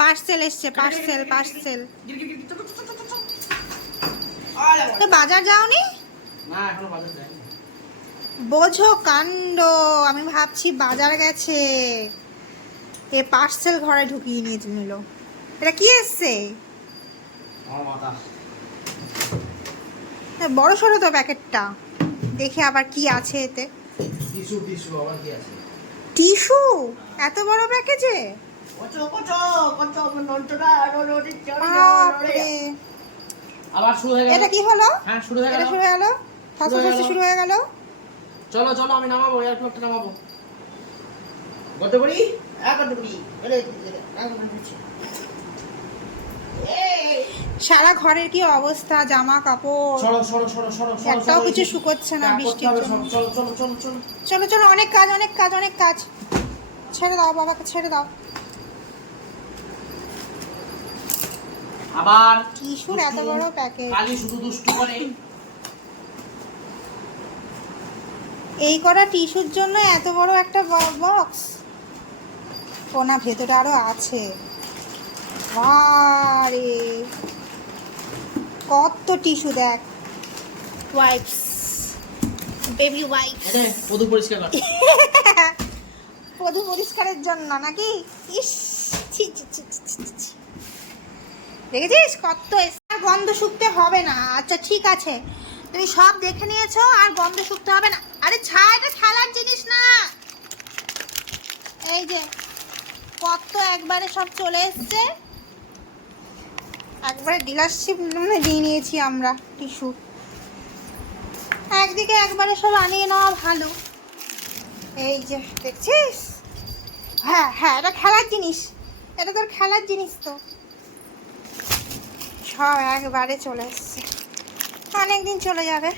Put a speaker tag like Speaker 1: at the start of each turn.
Speaker 1: Parcel এসছে parcel parcel. তো বাজার যাওনি?
Speaker 2: না এখনও বাজার যায়নি
Speaker 1: বোঝো কাণ্ড আমি ভাবছি বাজার গেছে। এ পার্সেল ঘরে ঢুকিয়ে নিয়ে নিল এটা কি এসছে? বড় সড়ো তো প্যাকেটটা। দেখে আবার কি আছে এতে।
Speaker 2: টিসু টিসু আবার কি আছে?
Speaker 1: টিস্যু? এত বড় প্যাকেজে?
Speaker 2: কচো কচো কচো নন্টরা নড়ি চড়ি
Speaker 1: বাপরে।
Speaker 2: আবার শুরু হয়ে গেল।
Speaker 1: এটা কি হলো?
Speaker 2: হ্যাঁ শুরু হয়ে গেল।
Speaker 1: শুরু হয়ে গেল? ফাঁসা
Speaker 2: শুরু হয়ে গেল।
Speaker 1: শুরু হয়ে গেল?
Speaker 2: চলো চলো আমি নামাবো এর একটা নামাবো। এক এই!
Speaker 1: সারা ঘরের কি অবস্থা? জামা কাপড়?
Speaker 2: সরো সরো সরো সরো সরো
Speaker 1: একটাও কিছু শুকোচ্ছে না
Speaker 2: হ্যাঁ,
Speaker 1: বৃষ্টির জন্য।
Speaker 2: সব, চলো চলো চলো চলো।
Speaker 1: চলো চলো অনেক কাজ অনেক কাজ অনেক কাজ। ছেড়ে দাও বাবাকে ছেড়ে দাও।
Speaker 2: আবার
Speaker 1: টিস্যুর এত বড় প্যাকেট
Speaker 2: খালি শুধু দুষ্টু করে।
Speaker 1: এই করা টিস্যুর জন্য এত বড় একটা বক্স ও না ভেতরে আরও আছে। আরে! কত টিস্যু দেখ। ওয়াইপস বেবি ওয়াইপস
Speaker 2: পদু পরিষ্কার কর।
Speaker 1: পদু পরিষ্কারের জন্য নাকি? ইস ছি ছি, ছি, ছি, ছি। দেখেছিস? কত আর গন্ধ শুকতে হবে না। আচ্ছা ঠিক আছে। তুমি সব দেখে নিয়েছো আর গন্ধ শুকতে হবে না। আরে ছা এটা খেলার জিনিস না। এই যে, কত একবারে সব চলে এসছে। একবারে ডিলারশিপ মানে দিয়ে নিয়েছি আমরা টিস্যু একদিকে একবারে সব আনিয়ে নেওয়া ভালো। এই যে, দেখছিস? হ্যাঁ হ্যাঁ এটা খেলার জিনিস। এটা তোর খেলার জিনিস তো। সব একবারে চলে এসছে। অনেকদিন চলে যাবে।